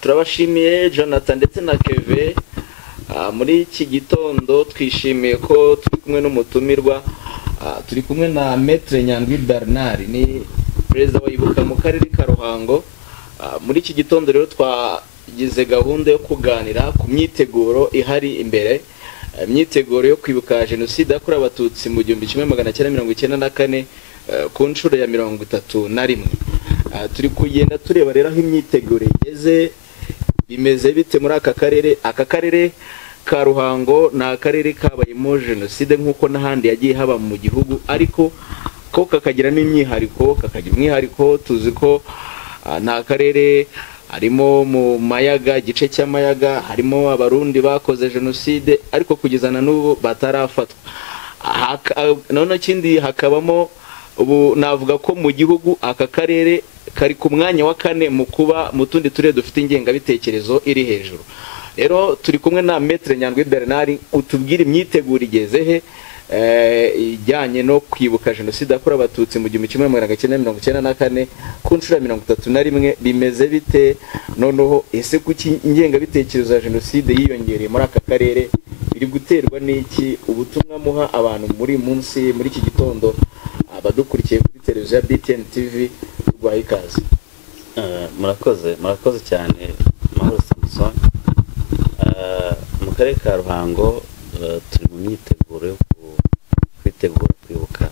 turabashimiye Jonathan ndetse na Keve. Muri iki gitondo twishimiye ko turi kumwe n'umutumirwa, turi kumwe na Maître Nyandwi Bernard, ni perezida wa Ibuka mu karere ka Ruhango. Muri iki gitondo rero twagize gahunda yo kuganira ku myiteguro ihari imbere, imyiteguro yo kwibuka jenoside yakorewe abatutsi mu 1994 ku nshuro ya 31. Turi kugenda tureba rero aho imyiteguro igeze, bimeze bite muri aka karere ka Ruhango. Ni akarere kabayemo jenoside nk'uko n'ahandi yagiye haba mu gihugu, ariko ko kakagira n'imyihariko, tuzi ko ni akarere harimo mu mayaga, igice cy'amayaga harimo abarundi bakoze jenoside ariko kugeza na n'ubu batarafatwa. None kindi hakabamo ubu navuga ko mu gihugu aka karere kari ku mwanya wa 4 mu kuba mu tundi turere dufite ingengabitekerezo iri hejuru. Rero turi kumwe na Maître Nyandwi Bernard, utubwira imyiteguro igeze he ijyanye no kwibuka jenoside yakorewe abatutsi mu 1994 ku nshuro ya 31. Bimeze bite noneho? Ese kuki ingengabitekerezo ya jenoside yiyongereye muri aka karere? Biri guterwa n'iki? Ubutumwa muha abantu muri iki gitondo abadukurikiye kuri televiziyo ya BTN TV rwaye ikaze. murakoze cyane Mahoro Samson. Mu karere ka Ruhango turi mu myiteguro yo kwitegura kwibuka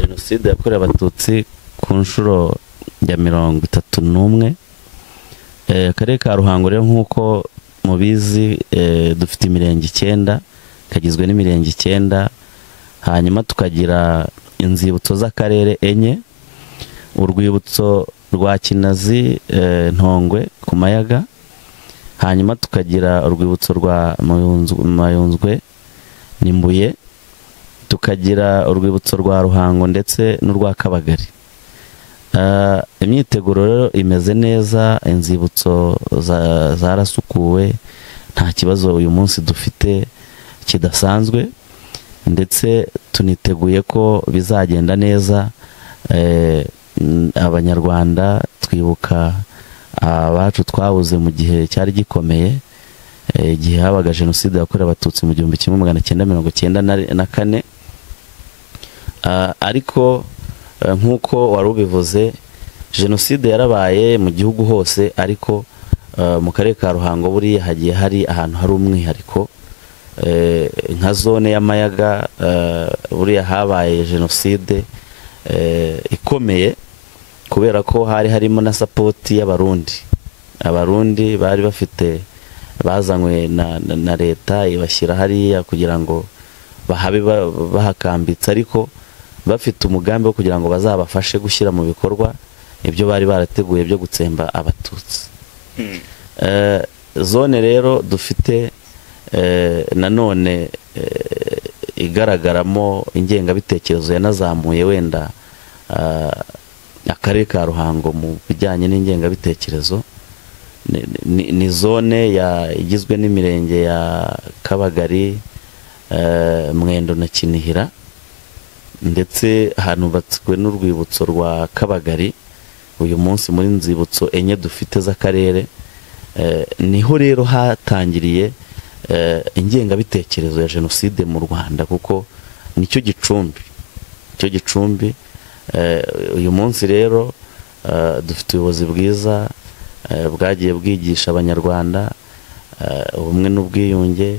jenoside yakorewe abatutsi ku nshuro ya 31. Akarere ka Ruhango rero nk'uko mubizi dufite imirenge 9, kagizwe n'imirenge 9, hanyuma tukagira inzibutso z'akarere 4, urwibutso rwa Kinazi Ntongwe ku Mayaga, hanyuma tukagira urwibutso rwa Mayunzwe n'Imbuye, tukagira urwibutso rwa Ruhango ndetse n'urwa Kabagari. Imyiteguro rero imeze neza, inzibutso zarasukuwe, nta kibazo uyu munsi dufite kidasanzwe, ndetse tuniteguye ko bizagenda neza. Abanyarwanda twibuka abacu twabuze mu gihe cyari gikomeye, igihe habaga jenoside yakorewe abatutsi mu 1994. Ariko nk'uko wari ubivuze, jenoside yarabaye mu gihugu hose, ariko mu karere ka Ruhango buriya hagiye hari ahantu hari umwihariko. Nka zone y'amayaga buriya habaye jenoside ikomeye, kubera ko hari harimo na sapoti y'abarundi bari bazanywe na leta ibashyira hariya kugira ngo bahabe bahakambitse, ariko bafite umugambi wo kugira ngo bazabafashe gushyira mu bikorwa ibyo bari barateguye byo gutsemba abatutsi. Zone rero dufite nanone igaragaramo ingengabitekerezo yanazamuye wenda akarere ka Ruhango mu bijyanye n'ingengabitekerezo, ni zone igizwe n'imirenge ya Kabagari, Mwendo na Kinihira, ndetse hanubatswe n'urwibutso rwa Kabagari. Uyu munsi muri nzibutso 4 dufite z'akarere, niho rero hatangiriye ingengabitekerezo ya jenoside mu Rwanda, kuko nicyo gicumbi. Uyu munsi rero dufite ubuyobozi bwiza bwagiye bwigisha abanyarwanda ubumwe n'ubwiyunge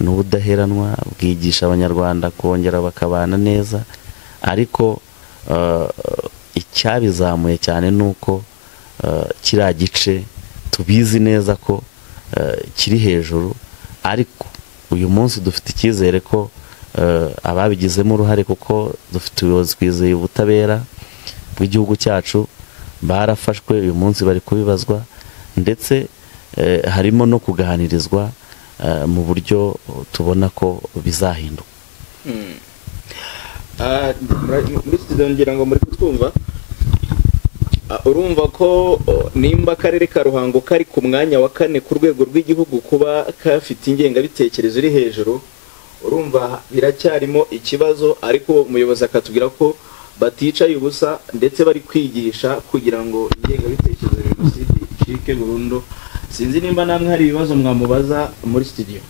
n'ubudaheranwa, bwigisha abanyarwanda kongera bakabana neza. Ariko icyabizamuye cyane nuko kiriya gice tubizi neza ko kiri hejuru, ariko uyu munsi dufite icyizere ko ababigizemo uruhare, kuko dufite ubuyobozi twizeye ubutabera bw'igihugu cyacu, barafashwe uyu munsi bari kubibazwa, ndetse harimo no kuganirizwa mu buryo tubona ko bizahinduka. Muri studio ngira ngo muri kutwumva, urumva ko nimba akarere ka Ruhango kari ku mwanya wa 4 ku rwego rw'igihugu kuba kafite ingengabitekerezo iri hejuru, urumva biracyarimo ikibazo. Ariko umuyobozi akatubwira ko baticaye ubusa ndetse bari kwigisha kugira ngo ingengabitekerezo ya jenoside icike burundu. Sinzi nimba namwe hari ibibazo mwamubaza muri studio.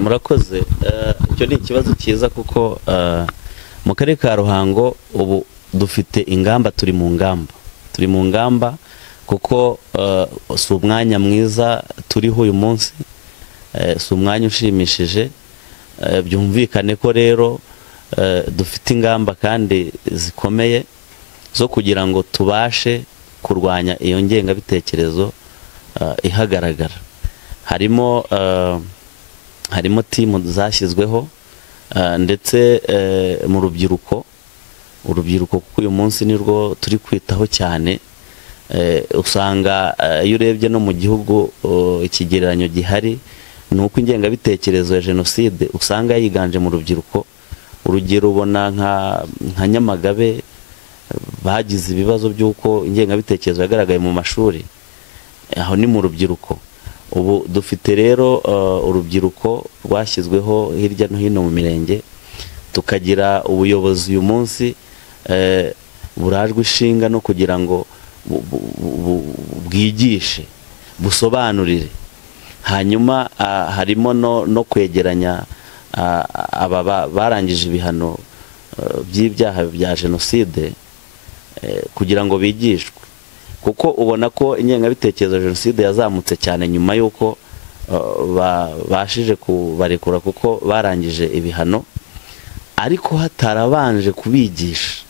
Murakoze. Icyo ni ikibazo cyiza kuko mu karere ka Ruhango ubu dufite ingamba, turi mu ngamba kuko si umwanya mwiza turiho uyu munsi, si umwanya ushimishije. Byumvikane ko rero dufite ingamba kandi zikomeye zo kugira ngo tubashe kurwanya iyo ngengabitekerezo ihagaragara. Harimo timu zashyizweho ndetse mu rubyiruko kuko uyu munsi nirwo turi kwitaho cyane. Usanga iyo urebye no mu gihugu ikigereranyo gihari ni uko ingengabitekerezo ya jenoside usanga yiganje mu rubyiruko. Urugero ubona nka Nyamagabe bagize ibibazo by'uko ingengabitekerezo yagaragaye mu mashuri, aho ni mu rubyiruko. Ubu dufite rero urubyiruko rwashyizweho hirya no hino mu mirenge, tukagira ubuyobozi uyu munsi burajwe ishinga no kugira ngo bwigishe, busobanurire. Hanyuma harimo no kwegeranya aba barangije ibihano by'ibyaha bya jenoside kugira ngo bigishwe, kuko ubona ko ingengabitekerezo ya jenoside yazamutse cyane nyuma y'uko bashije kubarekura kuko barangije ibihano, ariko hatarabanje kubigisha.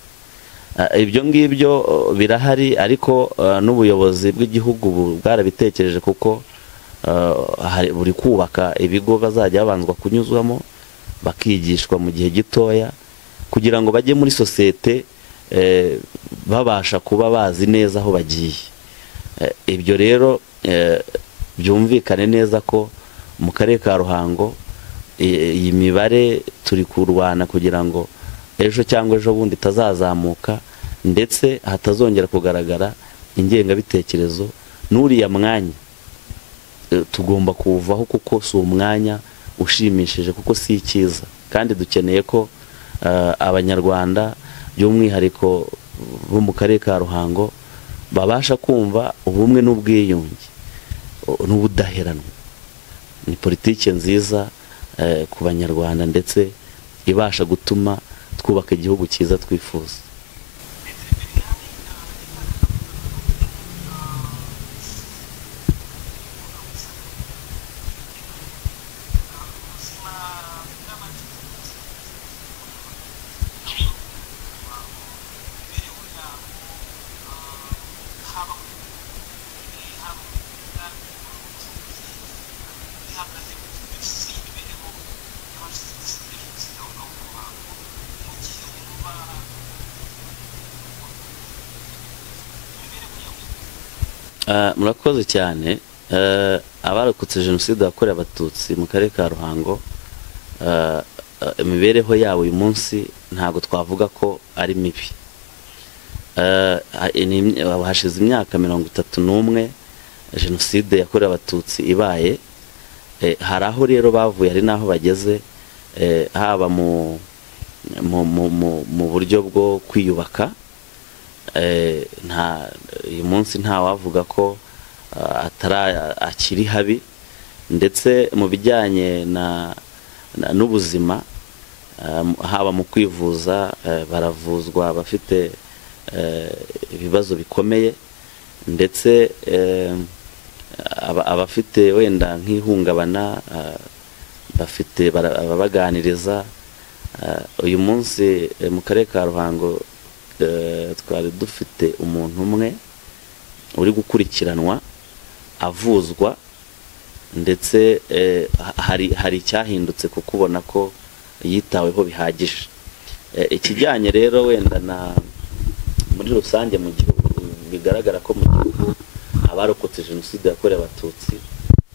Ibyo ngibyo birahari, ariko n'ubuyobozi bw'igihugu bwarabitekereje kuko buri kubaka ibigo bazajya babanzwa kunyuzwamo bakigishwa mu gihe gitoya kugira ngo bajye muri sosiyete babasha kuba bazi neza aho bagiye. Ibyo rero byumvikane neza ko mu karere ka Ruhango iyi mibare turi kurwana kugira ngo ejo cyangwa ejo bundi itazazamuka ndetse hatazongera kugaragara ingengabitekerezo. N'uriya mwanya tugomba kuvaho kuko si umwanya ushimishije, kuko si icyiza, kandi dukeneye ko abanyarwanda by'umwihariko bo mu karere ka Ruhango babasha kumva ubumwe n'ubwiyunge n'ubudaheranwa. Ni politiki nziza ku banyarwanda ndetse ibasha gutuma twubaka igihugu cyiza twifuza. Murakoze cyane. Abarokotse jenoside yakorewe abatutsi mu karere ka Ruhango, imibereho yabo uyu munsi ntabwo twavuga ko ari mibi. Hashize imyaka 31 jenoside yakorewe abatutsi ibaye. Hari aho rero bavuye, ari naho bageze, haba mu buryo bwo kwiyubaka. Uyu munsi nta wavuga ko akiri habi, ndetse mu bijyanye n'ubuzima, haba mu kwivuza baravuzwa bafite ibibazo bikomeye, ndetse abafite wenda nk'ihungabana bafite ababaganiriza. Uyu munsi mu karere ka Ruhango twari dufite umuntu umwe uri gukurikiranwa avuzwa, ndetse hari icyahindutse kuko ubona ko yitaweho bihagije. Ikijyanye rero wenda na muri rusange mu gihugu, bigaragara ko mu gihugu abarokotse jenoside yakorewe abatutsi,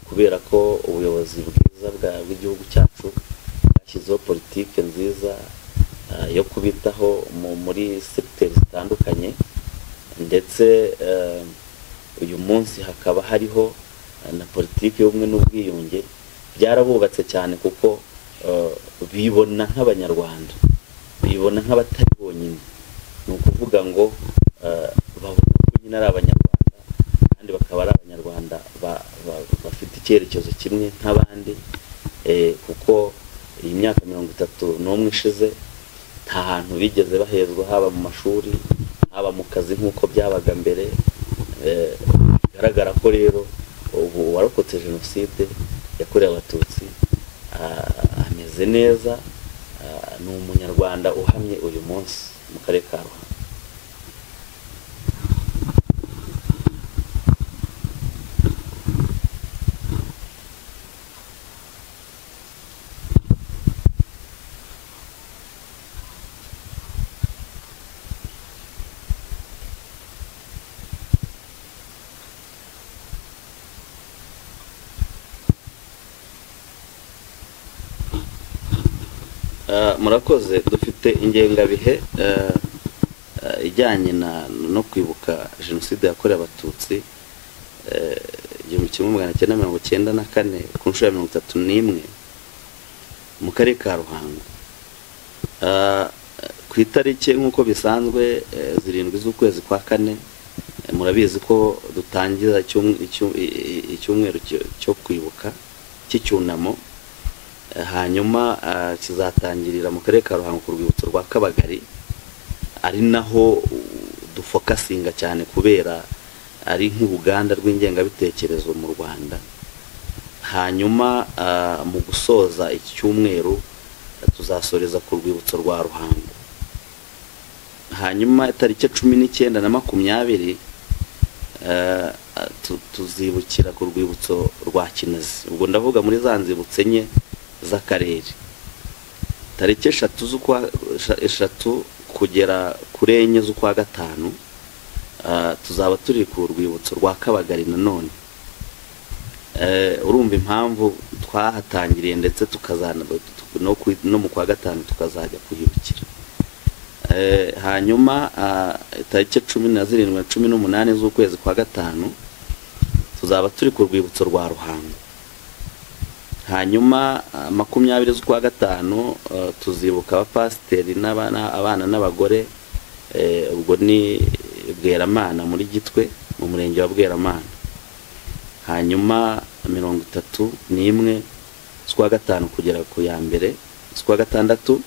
kubera ko ubuyobozi bwiza bw'igihugu cyacu bwashyizeho politike nziza yo kubitaho muri segiteri zitandukanye, ndetse uyu munsi hakaba hariho na politiki y'ubumwe n'ubwiyunge, byarabubatse cyane kuko bibona nk'abanyarwanda, bibona nk'abatari bonyine. Ni ukuvuga ngo babona ko nyine ari abanyarwanda, kandi bakaba ari abanyarwanda bafite icyerekezo kimwe nk'abandi, kuko iyi myaka 31 ishize nta hantu bigeze bahezwa, haba mu mashuri, haba mu kazi nk'uko byabaga mbere. Bigaragara ko rero ubu warokotse jenoside yakorewe abatutsi ameze neza, ni umunyarwanda uhamye uyu munsi mu karere ka Ruhango. Murakoze. Dufite ingengabihe ijyanye no kwibuka jenoside yakorewe abatutsi 1994 ku nshuro ya 31 mu karere ka Ruhango. Ku itariki nk'uko bisanzwe 7 z'ukwezi kwa 4, murabizi ko dutangira icyumweru cyo kwibuka cy'icyunamo, hanyuma kizatangirira mu karere ka Ruhango ku rwibutso rwa Kabagari, ari naho dufokasinga cyane kubera ari nk'uruganda rw'ingengabitekerezo mu Rwanda. Hanyuma mu gusoza iki cyumweru tuzasoreza ku rwibutso rwa Ruhango. Hanyuma itariki 19 na 20 tuzibukira ku rwibutso rwa Kinazi. Ubwo ndavuga muri za nzibutso enye z'akarere. Tariki 3 kugera kuri 4 z'ukwa 5 tuzaba turi ku rwibutso rwa Kabagari nanone. Urumva impamvu twahatangiriye, ndetse tukazana no mu kwa 5 tukazajya kuhibukira. Hanyuma tariki 17 na 18 z'ukwezi kwa 5 tuzaba turi ku rwibutso rwa Ruhango. Hanyuma 20 z'ukwa 5 tuzibuka abapasiteri abana n'abagore, ubwo ni Bweramana muri Gitwe mu murenge wa Bweramana. Hanyuma 31 z'ukwa 5 kugera ku ya 1 z'ukwa 6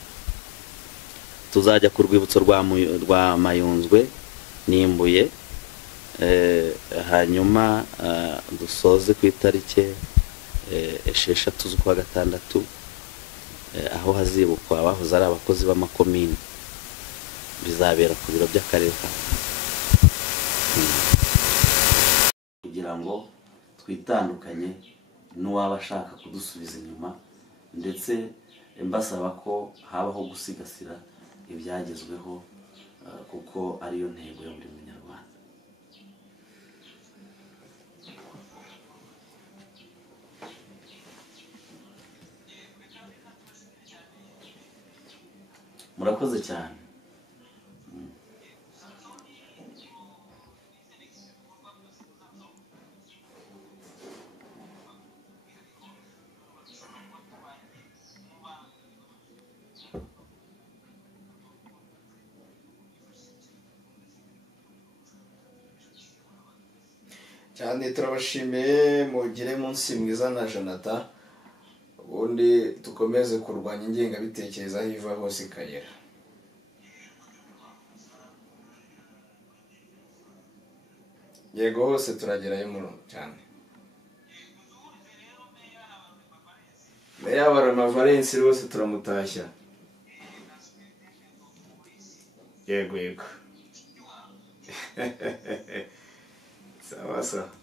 tuzajya ku rwibutso rwa Mayunzwe n'Imbuye. Hanyuma dusoze ku itariki 6 z'ukwa 6 aho hazibukwa abahoze ari abakozi b'amakomini. Bizabera ku biro by'akarere kugira ngo twitandukanye n'uwaba ashaka kudusubiza inyuma, ndetse mbasaba ko habaho gusigasira ibyagezweho, kuko ariyo ntego ya buri munyarwanda. Murakoze cyane. cyane turabashimiye, mugire munsi mwiza na Jonathan, ubundi dukomeze kurwanya ingengabitekerezo aho iva hose ikagera. Yego hose turagerayo cyane. Yabarama Valence rwose turamutashya. Yego. Sawa sawa.